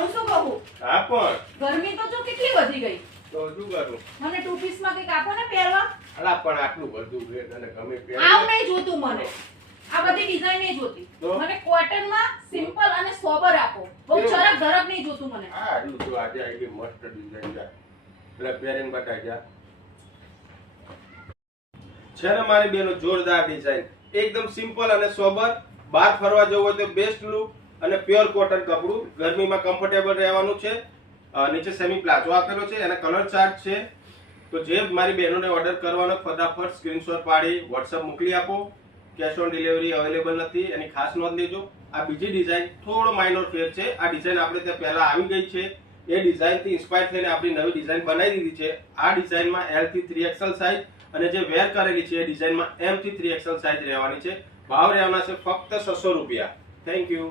હું શું કહું? હા પણ ગરમી તો જો કેટલી વધી ગઈ. તો શું કરું? મને ટુ પીસ માં કંઈક આપો ને પહેરવા. અલા પણ આટલું બધું છે તને ગમે પહેરી આવું નહીં જોતું મને. આ બધી ડિઝાઇન નહીં જોતી. તો? મને કોટન માં સિમ્પલ અને સોબર આપો. બહુ કેવું? ચરક ધરક નહીં જોતું મને. હા આટલું તો આજે આવી મસ્ત ડિઝાઇન છે એટલે પહેરીને બતાવી જા છે ને મારી બેનો જોરદાર ડિઝાઇન એકદમ સિમ્પલ અને સોબર બહાર ફરવા જવું હોય તો બેસ્ટ લુક અને પ્યોર કોટન કપડું ગરમીમાં કમ્ફર્ટેબલ રહેવાનું છે નીચે સેમી પ્લાઝો આપેલો છે એના કલર ચાર્ટ છે તો જે મારી બહેનોને ઓર્ડર કરવાનો ફટાફટ સ્ક્રીનશોટ પાડી WhatsApp મોકલી આપો કેશ ઓન ડિલિવરી અવેલેબલ નથી એની ખાસ નોંધ લેજો આ બીજી ડિઝાઇન થોડો માઇનોર ફેર છે આ ડિઝાઇન આપણે ત્યાં પહેલા આવી ગઈ છે એ ડિઝાઇનથી ઇન્સ્પાયર થઈને આપણી નવી ડિઝાઇન બનાવી દીધી છે આ ડિઝાઇનમાં L થી 3XL સાઇઝ અને જે વેર કરેલી છે એ ડિઝાઇનમાં M થી 3XL સાઇઝ રહેવાની છે ભાવ રહેવાના છે ફક્ત 600 રૂપિયા થેન્ક યુ